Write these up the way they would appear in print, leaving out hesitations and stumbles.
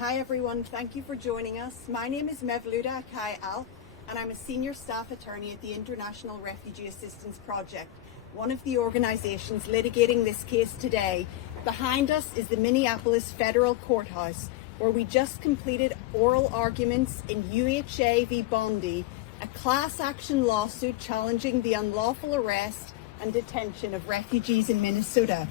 Hi everyone, thank you for joining us. My name is Mevluda Akai-Alp and I'm a senior staff attorney at the International Refugee Assistance Project, one of the organizations litigating this case today. Behind us is the Minneapolis Federal Courthouse, where we just completed oral arguments in UHA v. Bondi, a class action lawsuit challenging the unlawful arrest and detention of refugees in Minnesota.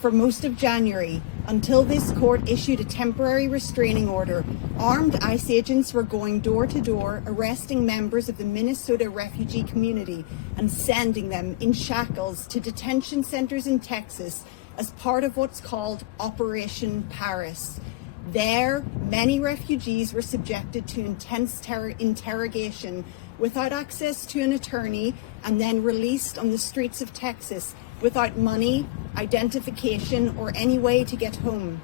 For most of January, until this court issued a temporary restraining order, armed ICE agents were going door to door, arresting members of the Minnesota refugee community and sending them in shackles to detention centers in Texas as part of what's called Operation Paris. There, many refugees were subjected to intense interrogation without access to an attorney and then released on the streets of Texas without money, identification, or any way to get home.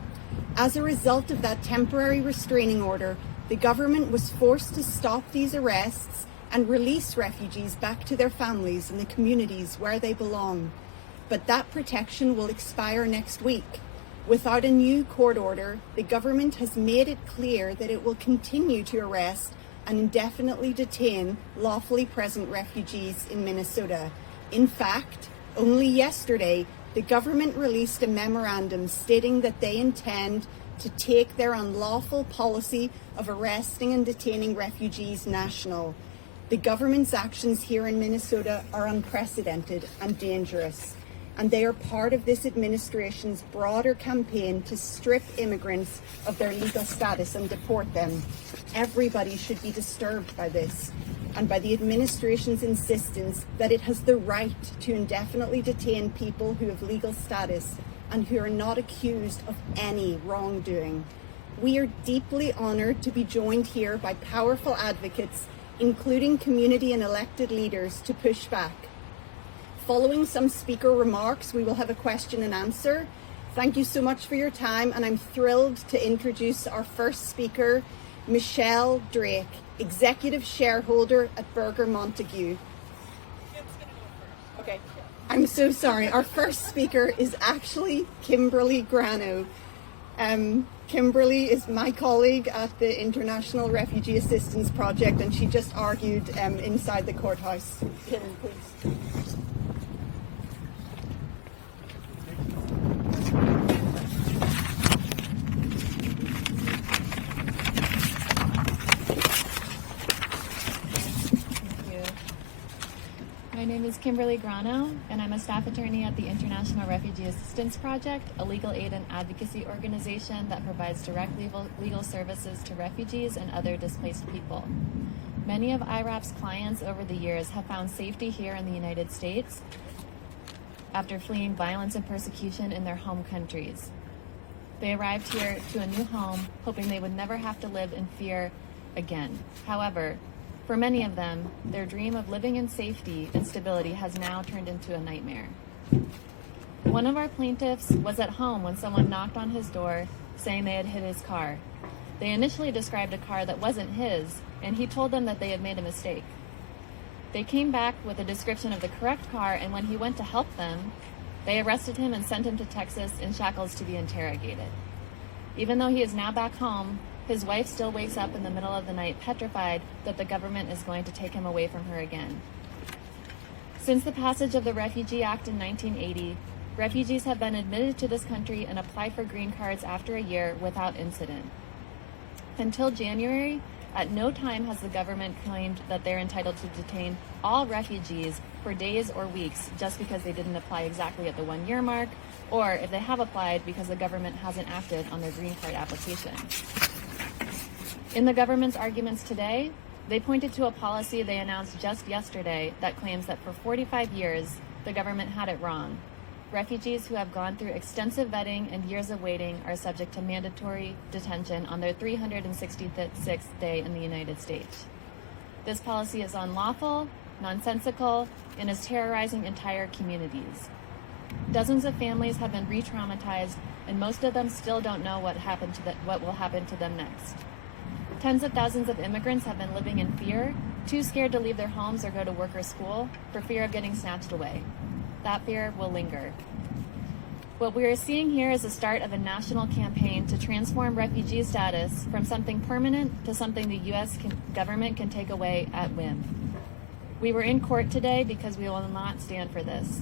As a result of that temporary restraining order, the government was forced to stop these arrests and release refugees back to their families and the communities where they belong. But that protection will expire next week. Without a new court order, the government has made it clear that it will continue to arrest and indefinitely detain lawfully present refugees in Minnesota. In fact, only yesterday, the government released a memorandum stating that they intend to take their unlawful policy of arresting and detaining refugees national. The government's actions here in Minnesota are unprecedented and dangerous, and they are part of this administration's broader campaign to strip immigrants of their legal status and deport them. Everybody should be disturbed by this and by the administration's insistence that it has the right to indefinitely detain people who have legal status and who are not accused of any wrongdoing. We are deeply honored to be joined here by powerful advocates, including community and elected leaders, to push back. Following some speaker remarks, we will have a question and answer. Thank you so much for your time, and I'm thrilled to introduce our first speaker, Michelle Drake, executive shareholder at Burger Montague. Okay, I'm so sorry. Our first speaker is actually Kimberly Grano. Kimberly is my colleague at the International Refugee Assistance Project, and she just argued inside the courthouse. Kim, please. My name is Kimberly Grano, and I'm a staff attorney at the International Refugee Assistance Project, a legal aid and advocacy organization that provides direct legal services to refugees and other displaced people. Many of IRAP's clients over the years have found safety here in the United States after fleeing violence and persecution in their home countries. They arrived here to a new home, hoping they would never have to live in fear again. However, for many of them, their dream of living in safety and stability has now turned into a nightmare. One of our plaintiffs was at home when someone knocked on his door saying they had hit his car. They initially described a car that wasn't his, and he told them that they had made a mistake. They came back with a description of the correct car, and when he went to help them, they arrested him and sent him to Texas in shackles to be interrogated. Even though he is now back home, his wife still wakes up in the middle of the night petrified that the government is going to take him away from her again. Since the passage of the Refugee Act in 1980, refugees have been admitted to this country and applied for green cards after a year without incident. Until January, at no time has the government claimed that they're entitled to detain all refugees for days or weeks just because they didn't apply exactly at the 1 year mark, or if they have applied because the government hasn't acted on their green card application. In the government's arguments today, they pointed to a policy they announced just yesterday that claims that for 45 years, the government had it wrong. Refugees who have gone through extensive vetting and years of waiting are subject to mandatory detention on their 366th day in the United States. This policy is unlawful, nonsensical, and is terrorizing entire communities. Dozens of families have been re-traumatized, and most of them still don't know what will happen to them next. Tens of thousands of immigrants have been living in fear, too scared to leave their homes or go to work or school, for fear of getting snatched away. That fear will linger. What we are seeing here is the start of a national campaign to transform refugee status from something permanent to something the U.S. government can take away at whim. We were in court today because we will not stand for this.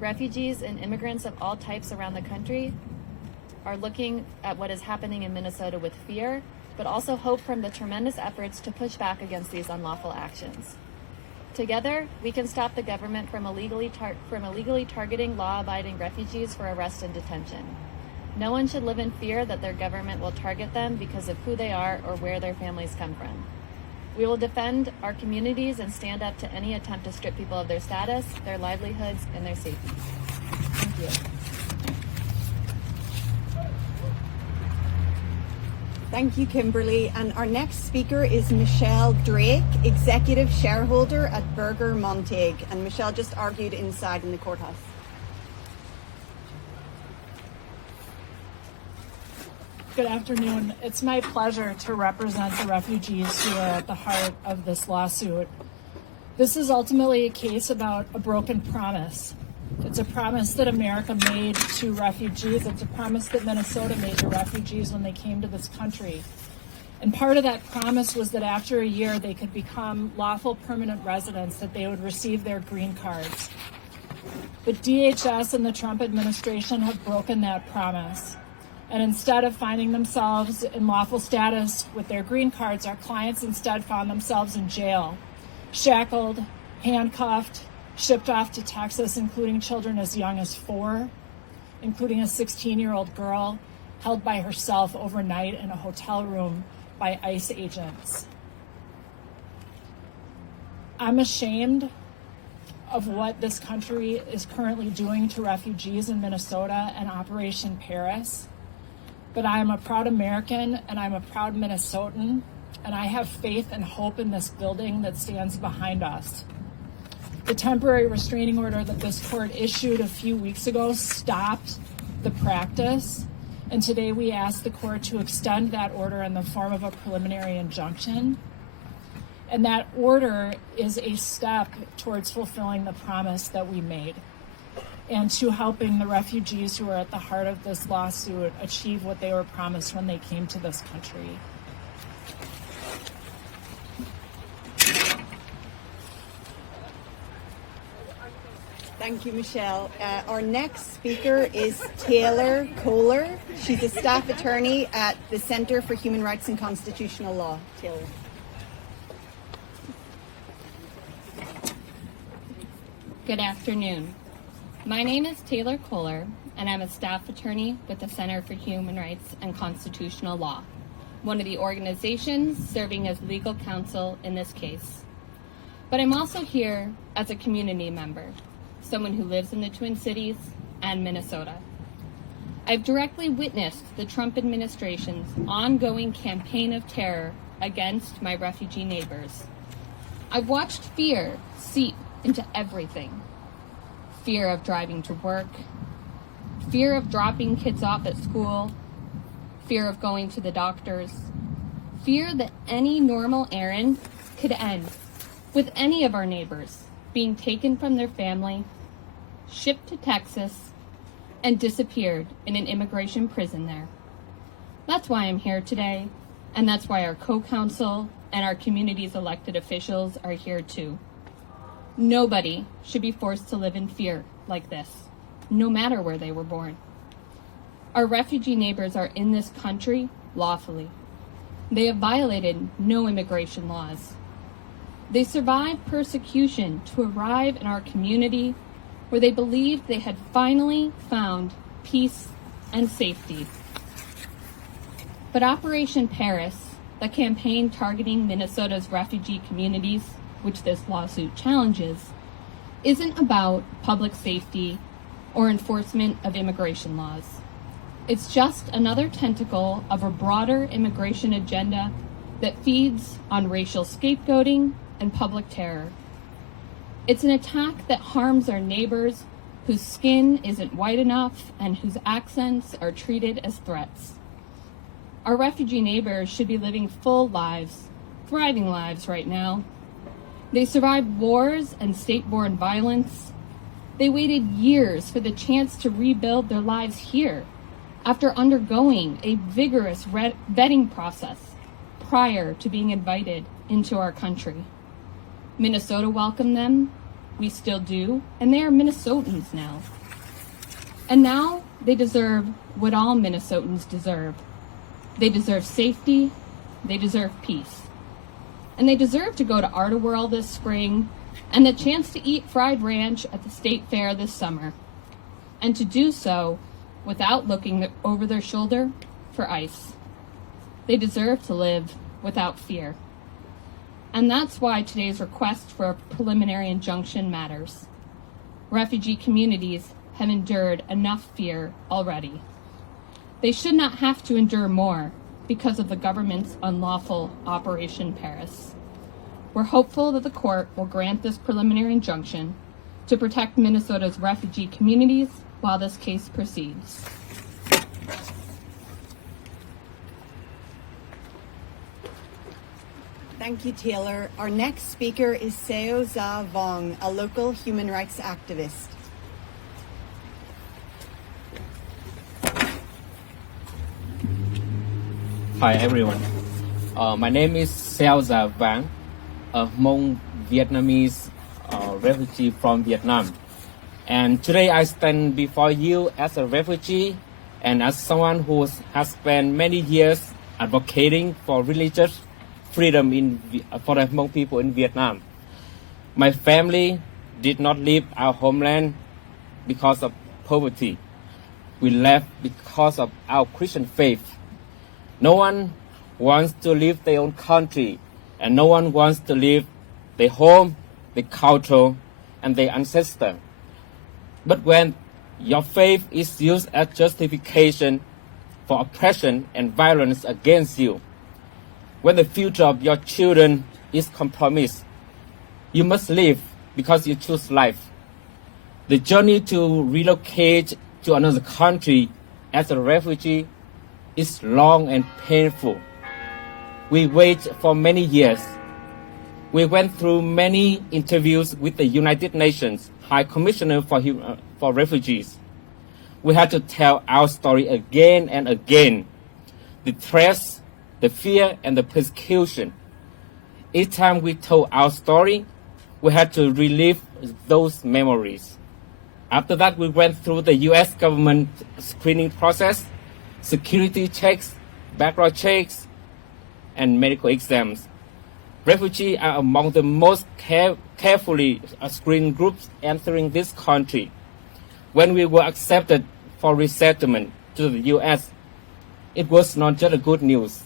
Refugees and immigrants of all types around the country are looking at what is happening in Minnesota with fear, but also hope from the tremendous efforts to push back against these unlawful actions. Together, we can stop the government from illegally targeting law-abiding refugees for arrest and detention. No one should live in fear that their government will target them because of who they are or where their families come from. We will defend our communities and stand up to any attempt to strip people of their status, their livelihoods, and their safety. Thank you. Thank you, Kimberly. And our next speaker is Michelle Drake, Executive Shareholder at Berger Montague. And Michelle just argued inside in the courthouse. Good afternoon. It's my pleasure to represent the refugees who are at the heart of this lawsuit. This is ultimately a case about a broken promise. It's a promise that America made to refugees. It's a promise that Minnesota made to refugees when they came to this country. And part of that promise was that after a year they could become lawful permanent residents, that they would receive their green cards. But DHS and the Trump administration have broken that promise. And instead of finding themselves in lawful status with their green cards, our clients instead found themselves in jail, shackled, handcuffed, shipped off to Texas, including children as young as 4, including a 16-year-old girl held by herself overnight in a hotel room by ICE agents. I'm ashamed of what this country is currently doing to refugees in Minnesota and Operation Paris, but I am a proud American and I'm a proud Minnesotan, and I have faith and hope in this building that stands behind us. The temporary restraining order that this court issued a few weeks ago stopped the practice, and today we ask the court to extend that order in the form of a preliminary injunction. And that order is a step towards fulfilling the promise that we made and to helping the refugees who are at the heart of this lawsuit achieve what they were promised when they came to this country. Thank you, Michelle. Our next speaker is Taylor Kohler. She's a staff attorney at the Center for Human Rights and Constitutional Law. Taylor. Good afternoon. My name is Taylor Kohler, and I'm a staff attorney with the Center for Human Rights and Constitutional Law, one of the organizations serving as legal counsel in this case. But I'm also here as a community member, someone who lives in the Twin Cities and Minnesota. I've directly witnessed the Trump administration's ongoing campaign of terror against my refugee neighbors. I've watched fear seep into everything. Fear of driving to work, fear of dropping kids off at school, fear of going to the doctors, fear that any normal errand could end with any of our neighbors being taken from their family, shipped to Texas, and disappeared in an immigration prison there. That's why I'm here today, and that's why our co-counsel and our community's elected officials are here too. Nobody should be forced to live in fear like this, no matter where they were born. Our refugee neighbors are in this country lawfully. They have violated no immigration laws. They survived persecution to arrive in our community where they believed they had finally found peace and safety. But Operation Paris, the campaign targeting Minnesota's refugee communities, which this lawsuit challenges, isn't about public safety or enforcement of immigration laws. It's just another tentacle of a broader immigration agenda that feeds on racial scapegoating and public terror. It's an attack that harms our neighbors whose skin isn't white enough and whose accents are treated as threats. Our refugee neighbors should be living full lives, thriving lives right now. They survived wars and state-borne violence. They waited years for the chance to rebuild their lives here after undergoing a vigorous vetting process prior to being invited into our country. Minnesota welcomed them, we still do, and they are Minnesotans now. And now they deserve what all Minnesotans deserve. They deserve safety, they deserve peace. And they deserve to go to Art of World this spring and the chance to eat fried ranch at the state fair this summer. And to do so without looking over their shoulder for ICE. They deserve to live without fear. And that's why today's request for a preliminary injunction matters. Refugee communities have endured enough fear already. They should not have to endure more because of the government's unlawful Operation Paris. We're hopeful that the court will grant this preliminary injunction to protect Minnesota's refugee communities while this case proceeds. Thank you, Taylor. Our next speaker is Seo Za Vong, a local human rights activist. Hi everyone, my name is Seo Za Vong, a Hmong Vietnamese refugee from Vietnam. And today I stand before you as a refugee and as someone who has spent many years advocating for religious freedom for the Hmong people in Vietnam. My family did not leave our homeland because of poverty. We left because of our Christian faith. No one wants to leave their own country, and no one wants to leave their home, their culture, and their ancestors. But when your faith is used as justification for oppression and violence against you, when the future of your children is compromised, you must leave because you choose life. The journey to relocate to another country as a refugee is long and painful. We wait for many years. We went through many interviews with the United Nations High Commissioner for Refugees. We had to tell our story again and again. The threats, the fear, and the persecution. Each time we told our story, we had to relive those memories. After that, we went through the U.S. government screening process, security checks, background checks, and medical exams. Refugees are among the most carefully screened groups entering this country. When we were accepted for resettlement to the U.S., it was not just a good news.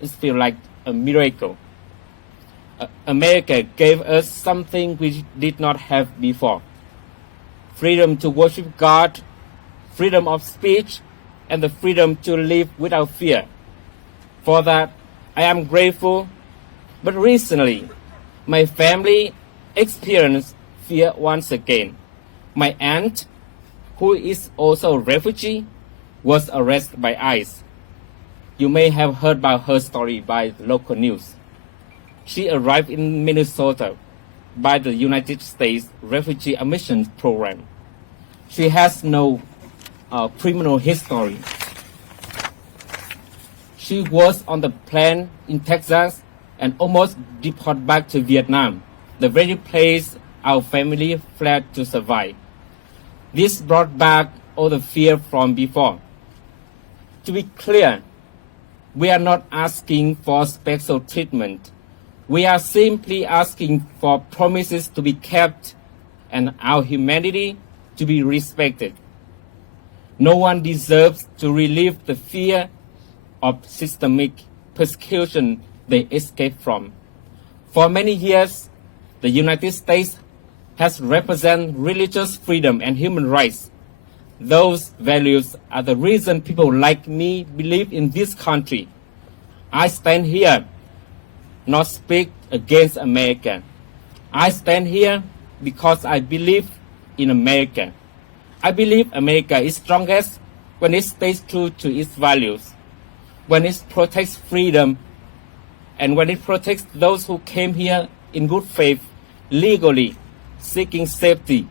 It feels like a miracle. America gave us something we did not have before. Freedom to worship God, freedom of speech, and the freedom to live without fear. For that, I am grateful. But recently, my family experienced fear once again. My aunt, who is also a refugee, was arrested by ICE. You may have heard about her story by the local news. She arrived in Minnesota by the United States Refugee Admission Program. She has no criminal history. She was on the plane in Texas and almost deported back to Vietnam, the very place our family fled to survive. This brought back all the fear from before. To be clear, we are not asking for special treatment. We are simply asking for promises to be kept and our humanity to be respected. No one deserves to relive the fear of systemic persecution they escaped from. For many years, the United States has represented religious freedom and human rights. Those values are the reason people like me believe in this country. I stand here not speak against America. I stand here because I believe in America. I believe America is strongest when it stays true to its values, when it protects freedom, and when it protects those who came here in good faith, legally, seeking safety.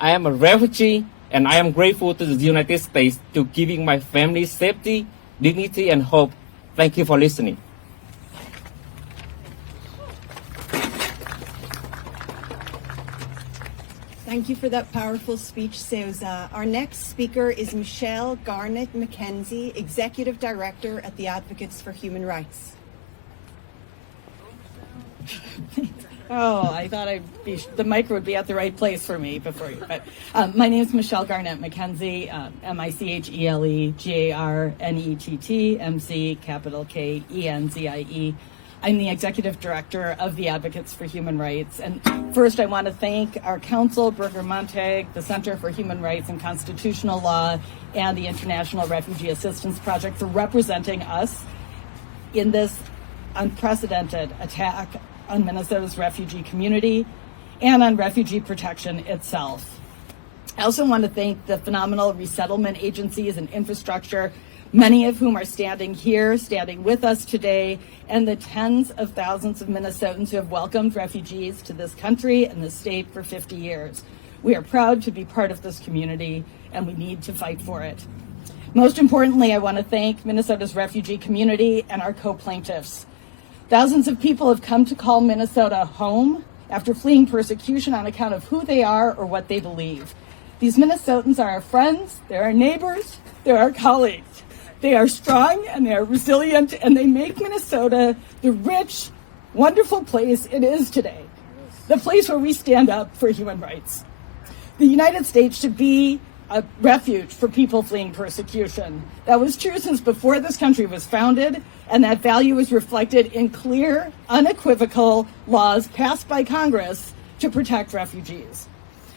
I am a refugee, and I am grateful to the United States to giving my family safety, dignity, and hope. Thank you for listening. Thank you for that powerful speech, Seuza. Our next speaker is Michelle Garnett McKenzie, Executive Director at the Advocates for Human Rights. Oh, I thought the mic would be at the right place for me before you. But my name is Michelle Garnett McKenzie, MICHELE GARNETT MC KENZIE. I'm the Executive Director of the Advocates for Human Rights. And first, I want to thank our council, Berger Montag, the Center for Human Rights and Constitutional Law, and the International Refugee Assistance Project for representing us in this unprecedented attack on Minnesota's refugee community and on refugee protection itself. I also want to thank the phenomenal resettlement agencies and infrastructure, many of whom are standing here, standing with us today, and the tens of thousands of Minnesotans who have welcomed refugees to this country and this state for 50 years. We are proud to be part of this community, and we need to fight for it. Most importantly, I want to thank Minnesota's refugee community and our co-plaintiffs. Thousands of people have come to call Minnesota home after fleeing persecution on account of who they are or what they believe. These Minnesotans are our friends, they're our neighbors, they're our colleagues. They are strong and they are resilient, and they make Minnesota the rich, wonderful place it is today, the place where we stand up for human rights. The United States should be a refuge for people fleeing persecution. That was true since before this country was founded, and that value is reflected in clear, unequivocal laws passed by Congress to protect refugees.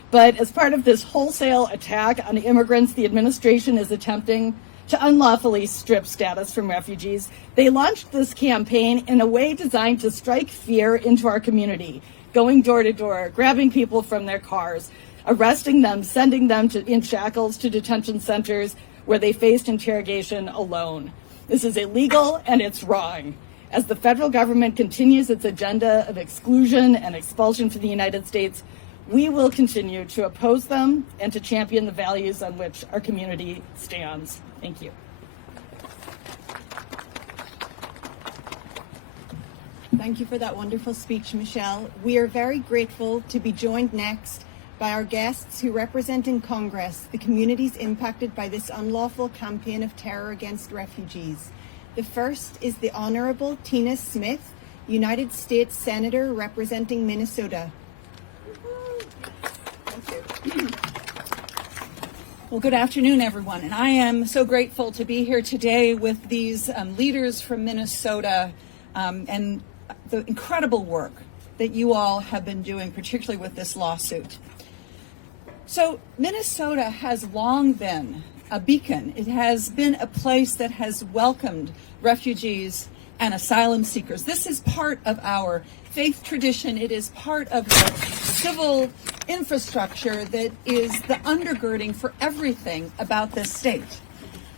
But as part of this wholesale attack on immigrants, the administration is attempting to unlawfully strip status from refugees. They launched this campaign in a way designed to strike fear into our community, going door to door, grabbing people from their cars, arresting them, sending them in shackles to detention centers where they faced interrogation alone. This is illegal and it's wrong. As the federal government continues its agenda of exclusion and expulsion from the United States, we will continue to oppose them and to champion the values on which our community stands. Thank you. Thank you for that wonderful speech, Michelle. We are very grateful to be joined next by our guests who represent in Congress the communities impacted by this unlawful campaign of terror against refugees. The first is the Honorable Tina Smith, United States Senator representing Minnesota. Thank you. Well, good afternoon, everyone. And I am so grateful to be here today with these leaders from Minnesota and the incredible work that you all have been doing, particularly with this lawsuit. So Minnesota has long been a beacon. It has been a place that has welcomed refugees and asylum seekers. This is part of our faith tradition. It is part of the civil infrastructure that is the undergirding for everything about this state.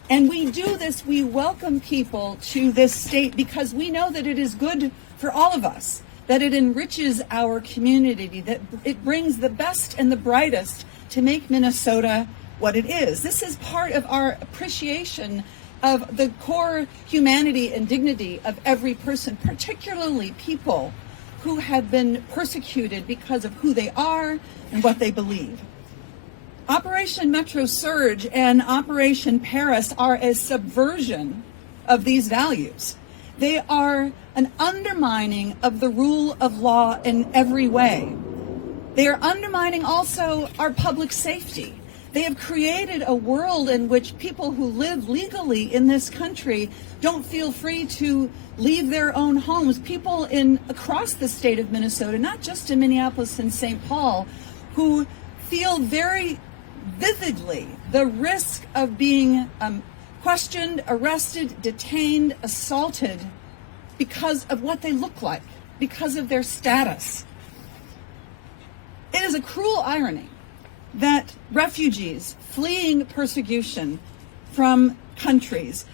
And we do this, we welcome people to this state because we know that it is good for all of us, that it enriches our community, that it brings the best and the brightest to make Minnesota what it is. This is part of our appreciation of the core humanity and dignity of every person, particularly people who have been persecuted because of who they are and what they believe. Operation Metro Surge and Operation Paris are a subversion of these values. They are an undermining of the rule of law in every way. They are undermining also our public safety. They have created a world in which people who live legally in this country don't feel free to leave their own homes. People across the state of Minnesota, not just in Minneapolis and St. Paul, who feel very vividly the risk of being questioned, arrested, detained, assaulted because of what they look like, because of their status. It is a cruel irony that refugees fleeing persecution from countries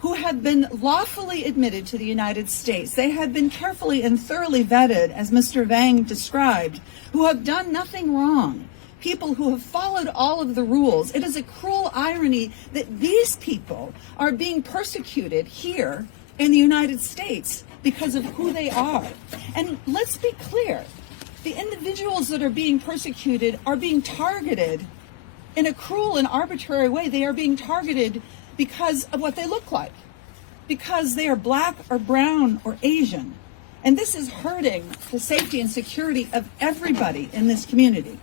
who have been lawfully admitted to the United States, they have been carefully and thoroughly vetted, as Mr. Vang described, who have done nothing wrong, people who have followed all of the rules. It is a cruel irony that these people are being persecuted here in the United States because of who they are. And let's be clear, the individuals that are being persecuted are being targeted in a cruel and arbitrary way. They are being targeted because of what they look like, because they are black or brown or Asian. And this is hurting the safety and security of everybody in this community.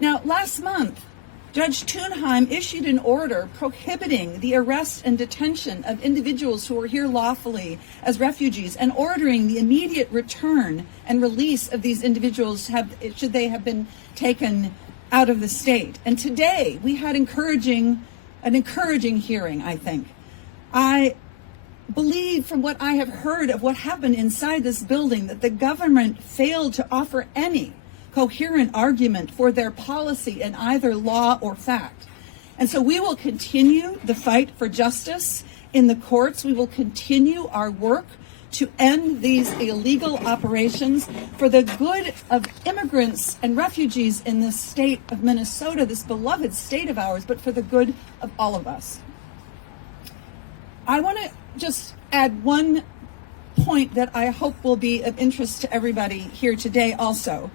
Now, last month, Judge Thunheim issued an order prohibiting the arrest and detention of individuals who are here lawfully as refugees and ordering the immediate return and release of these individuals should they have been taken out of the state. And today we had an encouraging hearing, I think. I believe from what I have heard of what happened inside this building that the government failed to offer any coherent argument for their policy in either law or fact. And so we will continue the fight for justice in the courts. We will continue our work to end these illegal operations for the good of immigrants and refugees in this state of Minnesota, this beloved state of ours, but for the good of all of us. I want to just add one point that I hope will be of interest to everybody here today also,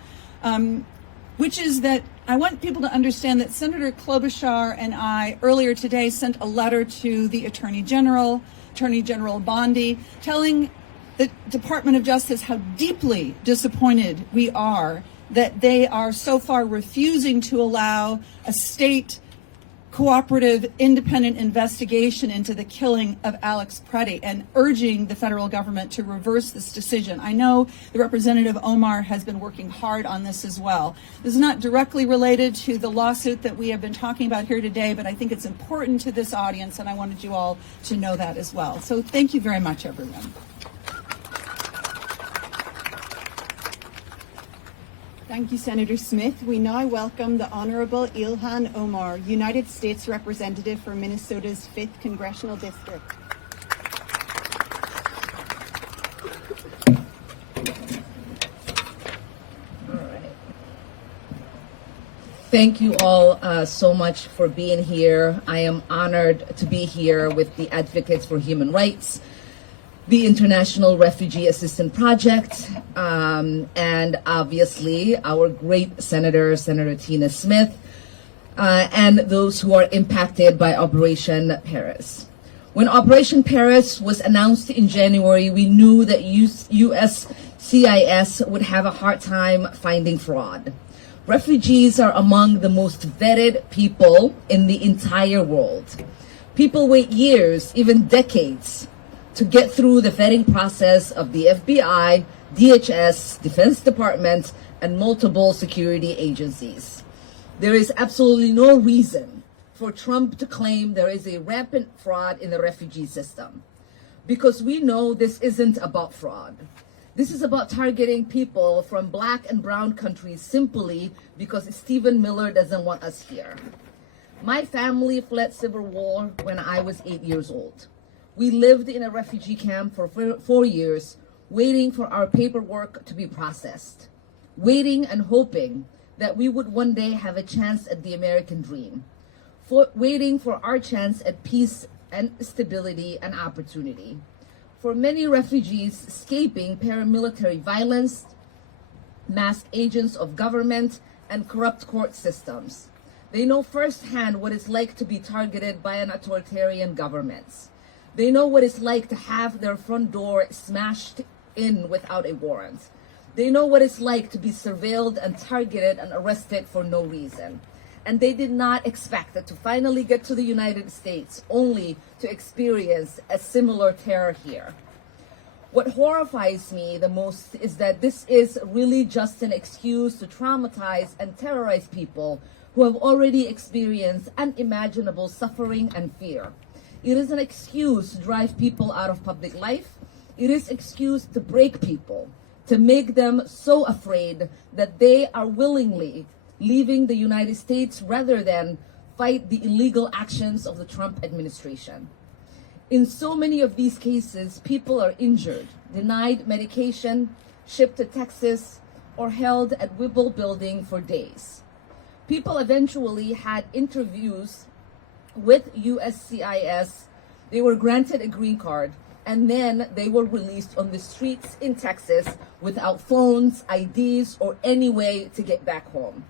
which is that I want people to understand that Senator Klobuchar and I earlier today sent a letter to the Attorney General Bondi, telling the Department of Justice how deeply disappointed we are that they are so far refusing to allow a state cooperative, independent investigation into the killing of Alex Preddy, and urging the federal government to reverse this decision. I know the Representative Omar has been working hard on this as well. This is not directly related to the lawsuit that we have been talking about here today, but I think it's important to this audience, and I wanted you all to know that as well. So thank you very much, everyone. Thank you, Senator Smith. We now welcome the Honorable Ilhan Omar, United States Representative for Minnesota's 5th Congressional District. Thank you all so much for being here. I am honored to be here with the Advocates for Human Rights, the International Refugee Assistance Project, and obviously our great Senator Tina Smith, and those who are impacted by Operation Paris. When Operation Paris was announced in January, we knew that USCIS would have a hard time finding fraud. Refugees are among the most vetted people in the entire world. People wait years, even decades, to get through the vetting process of the FBI, DHS, Defense Department, and multiple security agencies. There is absolutely no reason for Trump to claim there is a rampant fraud in the refugee system, because we know this isn't about fraud. This is about targeting people from black and brown countries simply because Stephen Miller doesn't want us here. My family fled civil war when I was 8 years old. We lived in a refugee camp for 4 years, waiting for our paperwork to be processed, waiting and hoping that we would one day have a chance at the American dream, waiting for our chance at peace and stability and opportunity. For many refugees escaping paramilitary violence, masked agents of government, and corrupt court systems, they know firsthand what it's like to be targeted by an authoritarian government. They know what it's like to have their front door smashed in without a warrant. They know what it's like to be surveilled and targeted and arrested for no reason. And they did not expect it to finally get to the United States only to experience a similar terror here. What horrifies me the most is that this is really just an excuse to traumatize and terrorize people who have already experienced unimaginable suffering and fear. It is an excuse to drive people out of public life. It is an excuse to break people, to make them so afraid that they are willingly leaving the United States rather than fight the illegal actions of the Trump administration. In so many of these cases, people are injured, denied medication, shipped to Texas, or held at Whipple Building for days. People eventually had interviews with USCIS. They were granted a green card, and then they were released on the streets in Texas without phones, IDs, or any way to get back home.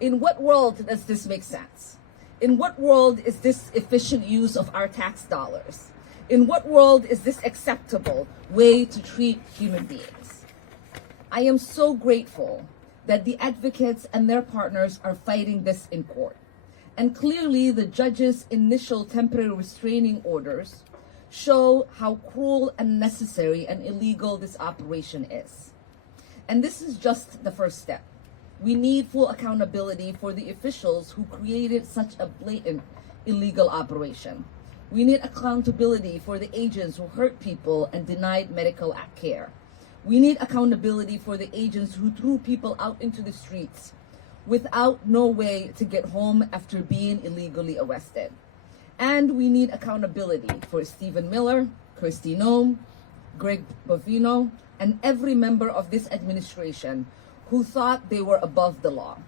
In what world does this make sense? In what world is this efficient use of our tax dollars? In what world is this acceptable way to treat human beings? I am so grateful that the advocates and their partners are fighting this in court. And clearly the judge's initial temporary restraining orders show how cruel and unnecessary and illegal this operation is. And this is just the first step. We need full accountability for the officials who created such a blatant illegal operation. We need accountability for the agents who hurt people and denied medical care. We need accountability for the agents who threw people out into the streets without no way to get home after being illegally arrested. And we need accountability for Stephen Miller, Kristi Noem, Greg Bovino, and every member of this administration who thought they were above the law.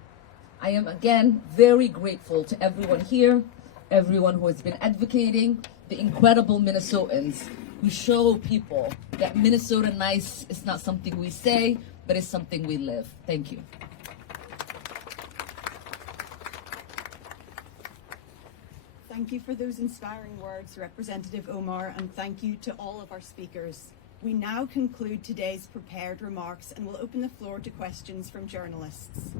I am again very grateful to everyone here, everyone who has been advocating, the incredible Minnesotans who show people that Minnesota nice is not something we say, but it's something we live. Thank you. Thank you for those inspiring words, Representative Omar, and thank you to all of our speakers. We now conclude today's prepared remarks and will open the floor to questions from journalists.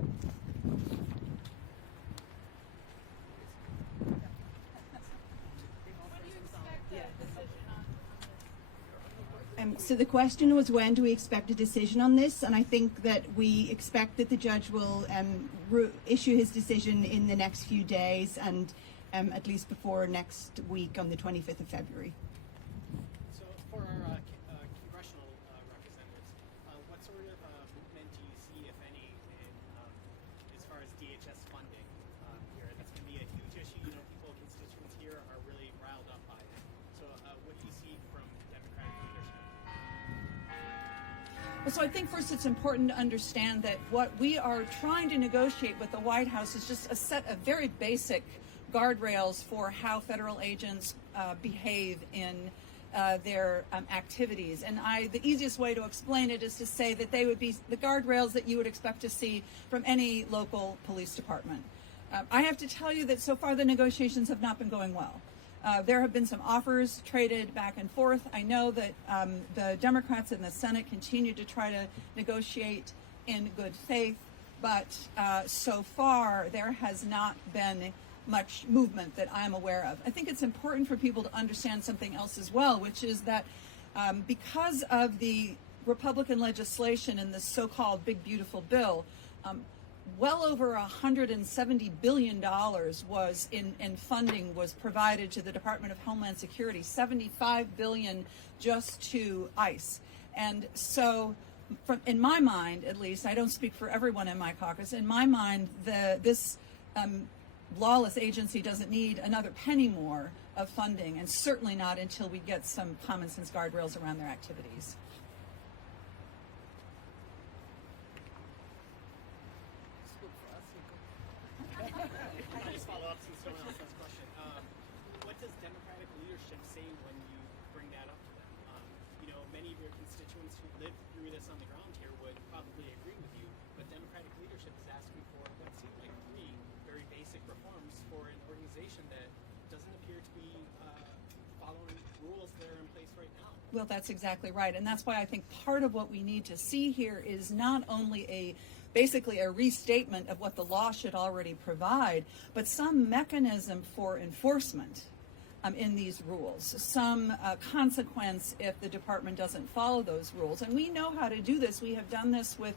So the question was, when do we expect a decision on this? And I think that we expect that the judge will issue his decision in the next few days, and at least before next week on the 25th of February. So for our congressional representatives, what sort of movement do you see, if any, in, as far as DHS funding here? That's going to be a huge issue. You know, constituents here are really riled up by it. So what do you see from Democratic leadership? Well, so I think first it's important to understand that what we are trying to negotiate with the White House is just a set of very basic guardrails for how federal agents behave in their activities. And the easiest way to explain it is to say that they would be the guardrails that you would expect to see from any local police department. I have to tell you that so far the negotiations have not been going well. There have been some offers traded back and forth. I know that the Democrats in the Senate continue to try to negotiate in good faith, but so far there has not been much movement that I'm aware of. I think it's important for people to understand something else as well, which is that because of the Republican legislation in this so-called Big Beautiful Bill, well over $170 billion was in funding was provided to the Department of Homeland Security, $75 billion just to ICE. And so in my mind, at least, I don't speak for everyone in my caucus, in my mind, this lawless agency doesn't need another penny more of funding, and certainly not until we get some common sense guardrails around their activities. Can I just follow up since someone else has a question? What does Democratic leadership say when you bring that up to them? You know, many of your constituents who live through this on the ground here would probably agree with you, but Democratic leadership is asking for what seem like three very basic reforms for an organization that doesn't appear to be following rules that are in place right now. Well, that's exactly right. And that's why I think part of what we need to see here is not only basically a restatement of what the law should already provide, but some mechanism for enforcement in these rules, some consequence if the department doesn't follow those rules. And we know how to do this. We have done this with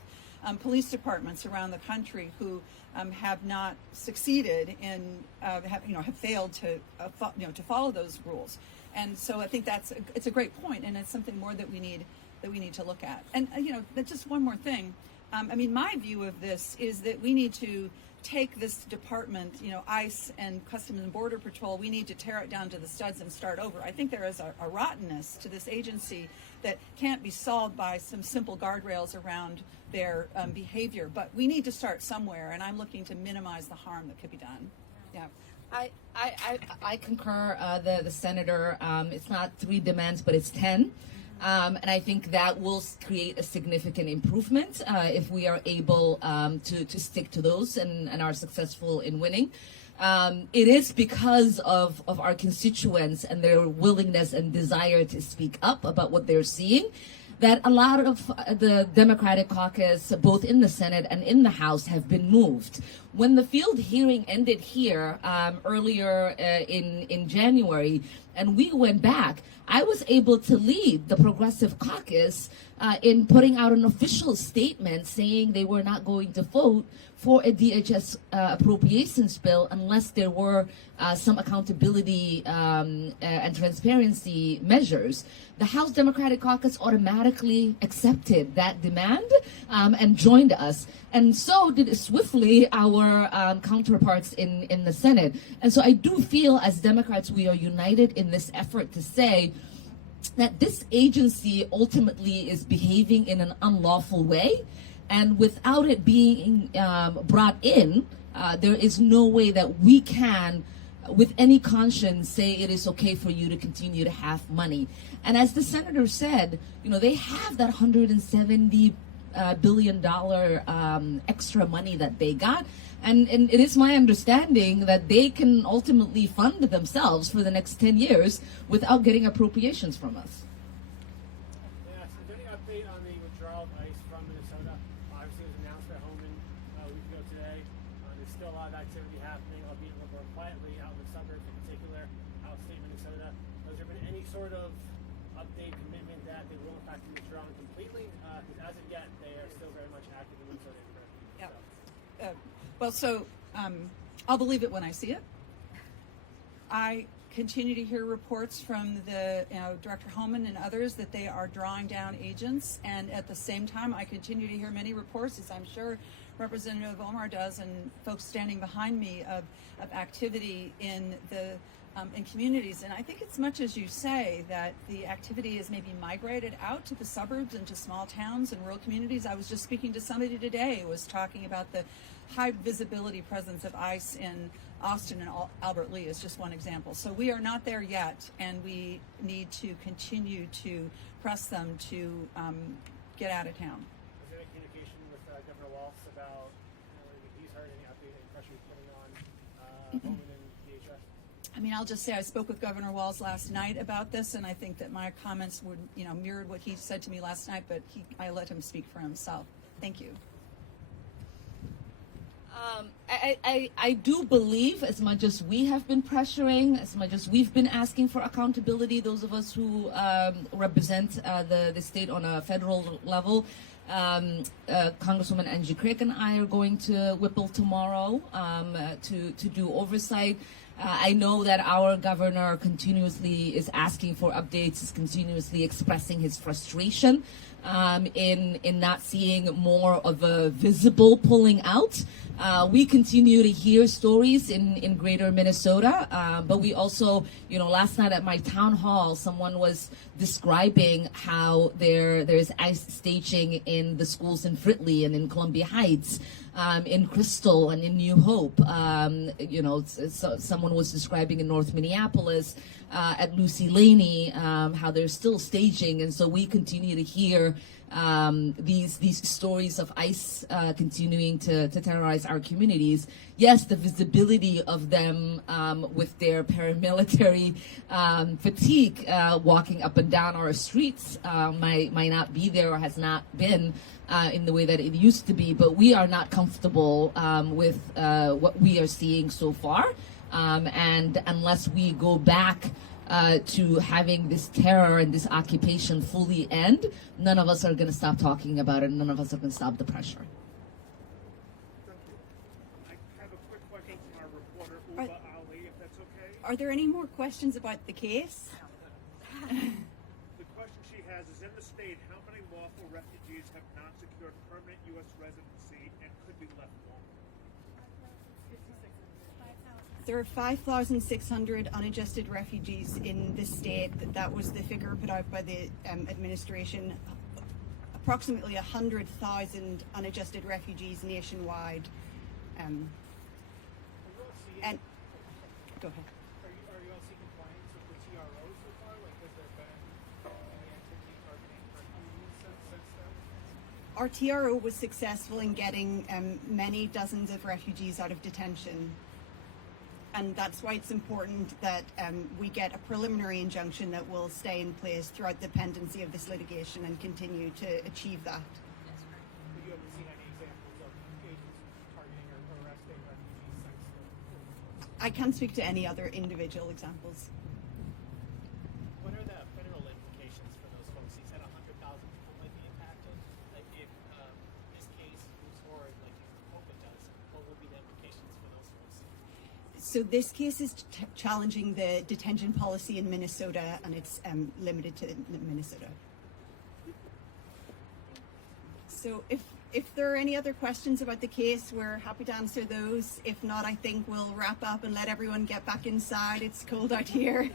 police departments around the country who have not succeeded in, have failed to follow those rules. And so I think it's a great point, and it's something more that we need to look at. And just one more thing. My view of this is that we need to take this department, ICE and Customs and Border Patrol, we need to tear it down to the studs and start over. I think there is a rottenness to this agency that can't be solved by some simple guardrails around their behavior. But we need to start somewhere, and I'm looking to minimize the harm that could be done. Yeah. I concur the senator. It's not 3 demands, but it's 10. And I think that will create a significant improvement if we are able to stick to those and are successful in winning. It is because of our constituents and their willingness and desire to speak up about what they're seeing that a lot of the Democratic caucus, both in the Senate and in the House, have been moved. When the field hearing ended here earlier in January, and we went back, I was able to lead the Progressive Caucus in putting out an official statement saying they were not going to vote for a DHS appropriations bill unless there were some accountability and transparency measures. The House Democratic Caucus automatically accepted that demand and joined us. And so did swiftly our counterparts in the Senate. And so I do feel as Democrats we are united in this effort to say that this agency ultimately is behaving in an unlawful way. And without it being brought in, there is no way that we can, with any conscience, say it is okay for you to continue to have money. And as the senator said, you know, they have that $170 billion extra money that they got. And it is my understanding that they can ultimately fund themselves for the next 10 years without getting appropriations from us. Yeah, so is there any update on the withdrawal of ICE from Minnesota? Obviously, it was announced by Homan a week ago today. There's still a lot of activity happening, albeit a little more quietly out in the suburbs, in particular, out of state Minnesota. Has there been any sort of update, commitment that they will in fact be withdrawn completely? Because as of yet, they are still very much active in Minnesota. Yeah. I'll believe it when I see it. I continue to hear reports from the Director Homan and others that they are drawing down agents, and at the same time, I continue to hear many reports, as I'm sure Representative Omar does, and folks standing behind me, of activity in communities. And I think it's much as you say that the activity is maybe migrated out to the suburbs and to small towns and rural communities. I was just speaking to somebody today who was talking about the high visibility presence of ICE in Austin and Albert Lee is just one example. So we are not there yet, and we need to continue to press them to get out of town. Is there any communication with Governor Walz about if he's heard any update, any pressure he's putting on Homan and DHS? I mean, I'll just say I spoke with Governor Walz last night about this, and I think that my comments would, mirrored what he said to me last night, but I let him speak for himself. Thank you. I do believe, as much as we have been pressuring, as much as we've been asking for accountability, those of us who represent the state on a federal level, Congresswoman Angie Craig and I are going to Whipple tomorrow to do oversight. I know that our governor continuously is asking for updates, is continuously expressing his frustration in not seeing more of a visible pulling out. We continue to hear stories in greater Minnesota, but we also, last night at my town hall, someone was describing how there's ICE staging in the schools in Fritley and in Columbia Heights, in Crystal and in New Hope. Someone was describing in North Minneapolis, at Lucy Laney, how they're still staging, and so we continue to hear these stories of ICE continuing to terrorize our communities. Yes, the visibility of them with their paramilitary fatigue walking up and down our streets might not be there or has not been in the way that it used to be, but we are not comfortable with what we are seeing so far. And unless we go back to having this terror and this occupation fully end, none of us are going to stop talking about it. None of us are going to stop the pressure. I have a quick question from our reporter, Uba Ali, if that's okay. Are there any more questions about the case? The question she has is, in the state, how many lawful refugees have not secured permanent U.S. residency and could be left longer? There are 5,600 unadjusted refugees in the state. That was the figure put out by the administration. Approximately 100,000 unadjusted refugees nationwide. And go ahead. Are you all seeing compliance with the TRO so far? Like, has there been any activity targeting refugees since then? Our TRO was successful in getting many dozens of refugees out of detention. And that's why it's important that we get a preliminary injunction that will stay in place throughout the pendency of this litigation and continue to achieve that. But you haven't seen any examples of agencies targeting or arresting refugees since then? I can't speak to any other individual examples. What are the federal implications for those folks? You said 100,000 people might be impacted. Like, if this case moves forward, like you hope it does, what will be the implications for those folks? So this case is challenging the detention policy in Minnesota, and it's limited to Minnesota. So if there are any other questions about the case, we're happy to answer those. If not, I think we'll wrap up and let everyone get back inside. It's cold out here.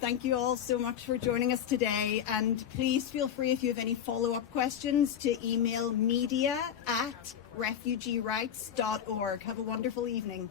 Thank you all so much for joining us today, and please feel free, if you have any follow-up questions, to email media@refugeerights.org. Have a wonderful evening.